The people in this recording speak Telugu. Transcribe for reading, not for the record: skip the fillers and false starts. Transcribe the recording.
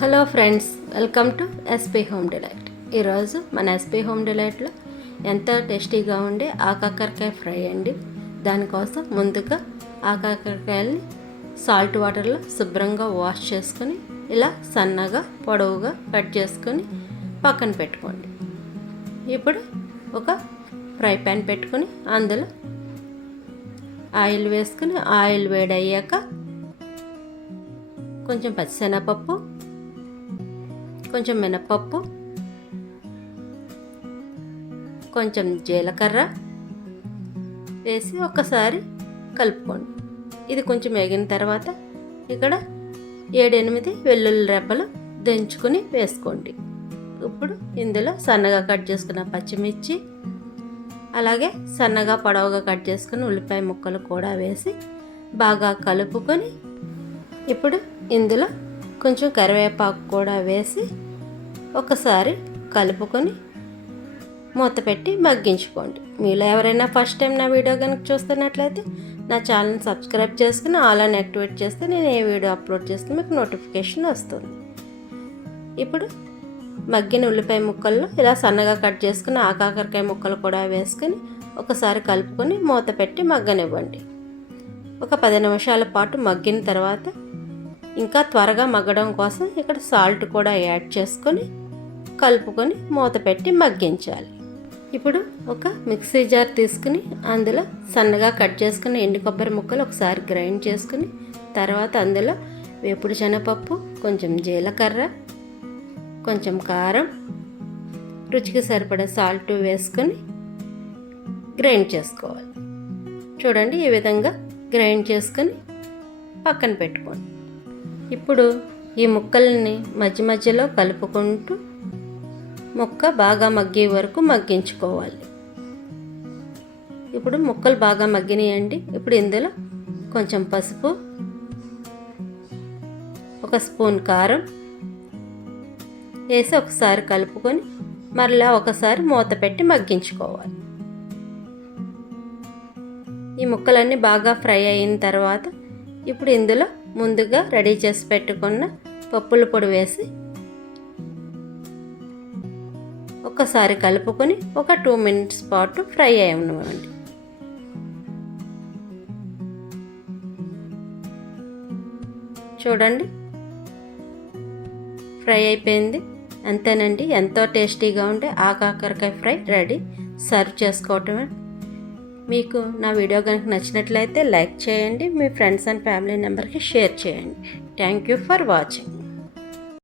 Hello friends, welcome to SP home delight. ఈరోజు మన ఎస్పీ హోమ్ డిలైట్లో ఎంతో టేస్టీగా ఉండే ఆకాకరకాయ ఫ్రై అండి. దానికోసం ముందుగా ఆకాకరకాయల్ని సాల్ట్ వాటర్లో శుభ్రంగా వాష్ చేసుకొని ఇలా సన్నగా పొడవుగా కట్ చేసుకొని పక్కన పెట్టుకోండి. ఇప్పుడు ఒక ఫ్రై ప్యాన్ పెట్టుకొని అందులో ఆయిల్ వేసుకుని ఆయిల్ వేడయ్యాక కొంచెం పచ్చిశనగపప్పు, కొంచెం మినపప్పు, కొంచెం జీలకర్ర వేసి ఒకసారి కలుపుకోండి. ఇది కొంచెం వేగిన తర్వాత ఇక్కడ 7-8 వెల్లుల్లి రెబ్బలు దంచుకొని వేసుకోండి. ఇప్పుడు ఇందులో సన్నగా కట్ చేసుకున్న పచ్చిమిర్చి, అలాగే సన్నగా పొడవుగా కట్ చేసుకుని ఉల్లిపాయ ముక్కలు కూడా వేసి బాగా కలుపుకొని ఇప్పుడు ఇందులో కొంచెం కరివేపాకు కూడా వేసి ఒకసారి కలుపుకొని మూత పెట్టి మగ్గించుకోండి. మీలో ఎవరైనా ఫస్ట్ టైం నా వీడియో కనుక చూస్తున్నట్లయితే నా ఛానల్ని సబ్స్క్రైబ్ చేసుకుని ఆల్ అని యాక్టివేట్ చేస్తే నేను ఏ వీడియో అప్లోడ్ చేస్తే మీకు నోటిఫికేషన్ వస్తుంది. ఇప్పుడు మగ్గిన ఉల్లిపాయ ముక్కల్లో ఇలా సన్నగా కట్ చేసుకుని ఆకాకరకాయ ముక్కలు కూడా వేసుకొని ఒకసారి కలుపుకొని మూత పెట్టి మగ్గనివ్వండి. ఒక 10 నిమిషాల పాటు మగ్గిన తర్వాత ఇంకా త్వరగా మగ్గడం కోసం ఇక్కడ సాల్ట్ కూడా యాడ్ చేసుకొని కలుపుకొని మూత పెట్టి మగ్గించాలి. ఇప్పుడు ఒక మిక్సీ జార్ తీసుకుని అందులో సన్నగా కట్ చేసుకుని ఎండు కొబ్బరి ముక్కలు ఒకసారి గ్రైండ్ చేసుకుని తర్వాత అందులో వేపుడు శనగపప్పు, కొంచెం జీలకర్ర, కొంచెం కారం, రుచికి సరిపడా సాల్ట్ వేసుకొని గ్రైండ్ చేసుకోవాలి. చూడండి, ఈ విధంగా గ్రైండ్ చేసుకొని పక్కన పెట్టుకోండి. ఇప్పుడు ఈ ముక్కల్ని మధ్య మధ్యలో కలుపుకుంటూ ముక్క బాగా మగ్గే వరకు మగ్గించుకోవాలి. ఇప్పుడు ముక్కలు బాగా మగ్గినాయండి. ఇప్పుడు ఇందులో కొంచెం పసుపు, 1 స్పూన్ కారం వేసి ఒకసారి కలుపుకొని మరలా ఒకసారి మూత పెట్టి మగ్గించుకోవాలి. ఈ ముక్కలన్నీ బాగా ఫ్రై అయిన తర్వాత ఇప్పుడు ఇందులో ముందుగా రెడీ చేసి పెట్టుకున్న పప్పుల పొడి వేసి ఒకసారి కలుపుకొని ఒక 2 మినిట్స్ పాటు ఫ్రై అవ్వనివ్వండి. చూడండి, ఫ్రై అయిపోయింది. అంతేనండి, ఎంతో టేస్టీగా ఉండే ఆకాకరకాయ ఫ్రై రెడీ. సర్వ్ చేసుకోవటమే. మీకు నా వీడియో కనుక నచ్చినట్లయితే లైక్ చేయండి, మీ ఫ్రెండ్స్ అండ్ ఫ్యామిలీ మెంబర్కి షేర్ చేయండి. Thank you for watching.